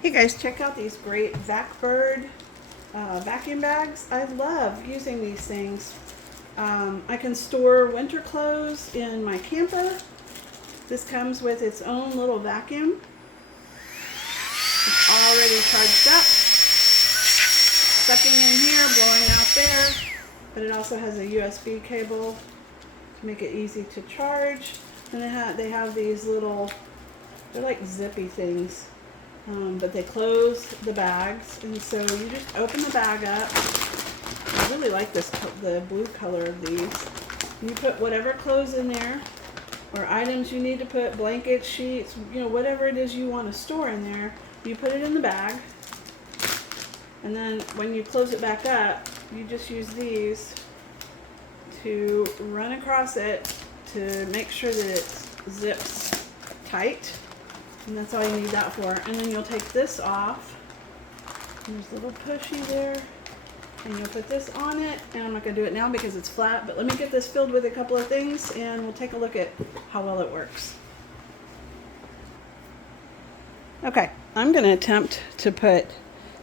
Hey guys, check out these great Vacbird vacuum bags. I love using these things. I can store winter clothes in my camper. This comes with its own little vacuum. It's already charged up. Sucking in here, blowing out there. But it also has a USB cable to make it easy to charge. And they have these little, they're like zippy things. But they close the bags, and so you just open the bag up. I really like the blue color of these. You put whatever clothes in there, or items you need to put, blankets, sheets, whatever it is you want to store in there, you put it in the bag. And then when you close it back up, you just use these to run across it to make sure that it zips tight. And that's all you need that for. And then you'll take this off. There's a little pushy there. And you'll put this on it. And I'm not going to do it now because it's flat. But let me get this filled with a couple of things and we'll take a look at how well it works. Okay, I'm going to attempt to put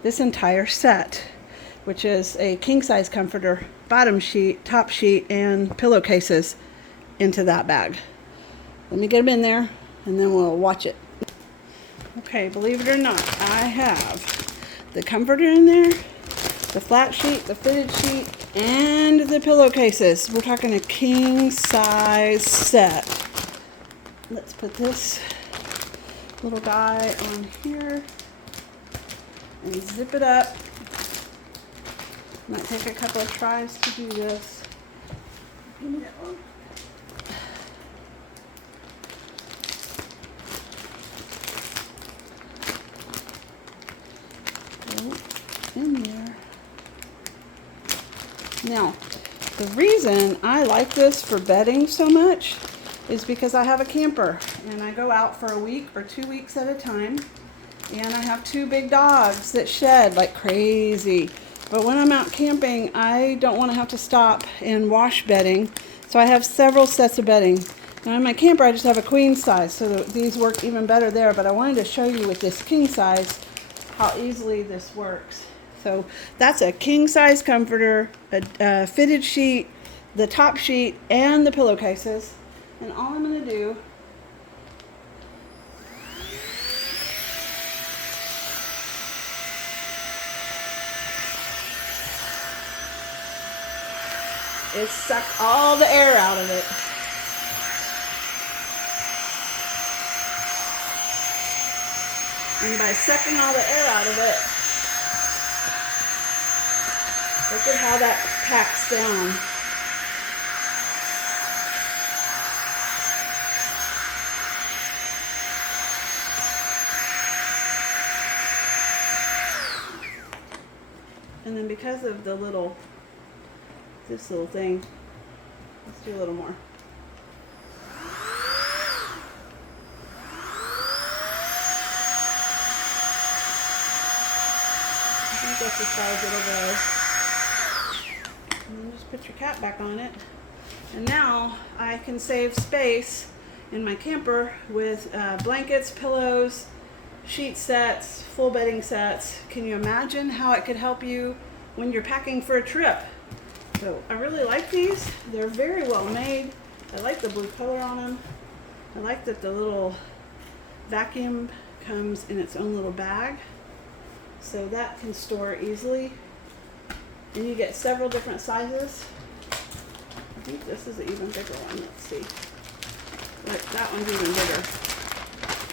this entire set, which is a king size comforter, bottom sheet, top sheet, and pillowcases, into that bag. Let me get them in there and then we'll watch it. Okay, believe it or not, I have the comforter in there, the flat sheet, the fitted sheet, and the pillowcases. We're talking a king size set. Let's put this little guy on here and zip it up. Might take a couple of tries to do this. Give me that one. In there. Now, the reason I like this for bedding so much is because I have a camper and I go out for a week or 2 weeks at a time, and I have 2 big dogs that shed like crazy. But when I'm out camping, I don't want to have to stop and wash bedding, so I have several sets of bedding. Now in my camper I just have a queen size, so these work even better there, but I wanted to show you with this king size how easily this works. So that's a king size comforter, a fitted sheet, the top sheet, and the pillowcases. And all I'm going to do is suck all the air out of it. And by sucking all the air out of it, look at how that packs down. And then because of this little thing, let's do a little more. I think that's as far as it'll go. And then just put your cap back on it. And now I can save space in my camper with blankets, pillows, sheet sets, full bedding sets. Can you imagine how it could help you when you're packing for a trip? So I really like these. They're very well made. I like the blue color on them. I like that the little vacuum comes in its own little bag, so that can store easily. And you get several different sizes. I think this is an even bigger one. Let's see. Look, that one's even bigger.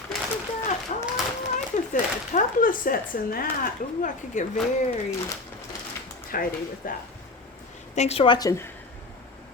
Look at that. Oh, I could fit a couple of sets in that. Ooh, I could get very tidy with that. Thanks for watching.